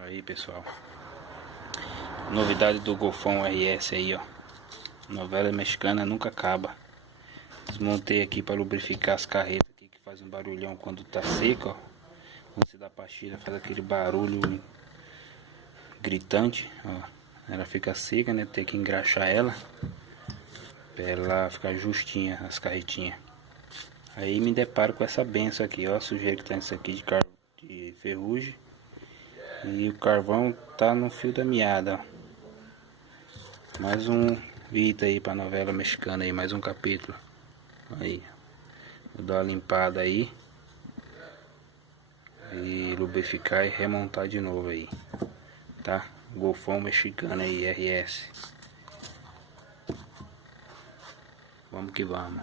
Aí, pessoal, novidade do Golfão RS aí, ó. Novela mexicana nunca acaba. Desmontei aqui para lubrificar as carretas aqui, que faz um barulhão quando tá seco, ó. Quando você dá pastilha faz aquele barulho gritante, ó. Ela fica seca, né? Tem que engraxar ela pra ela ficar justinha, as carretinhas. Aí me deparo com essa benção aqui, ó. A sujeira que tá nisso aqui de ferrugem. E o carvão tá no fio da meada, ó. Mais um vídeo aí pra novela mexicana aí, mais um capítulo. Aí, vou dar uma limpada aí. E lubrificar e remontar de novo aí, tá? Golfão mexicano aí, RS. Vamos que vamos.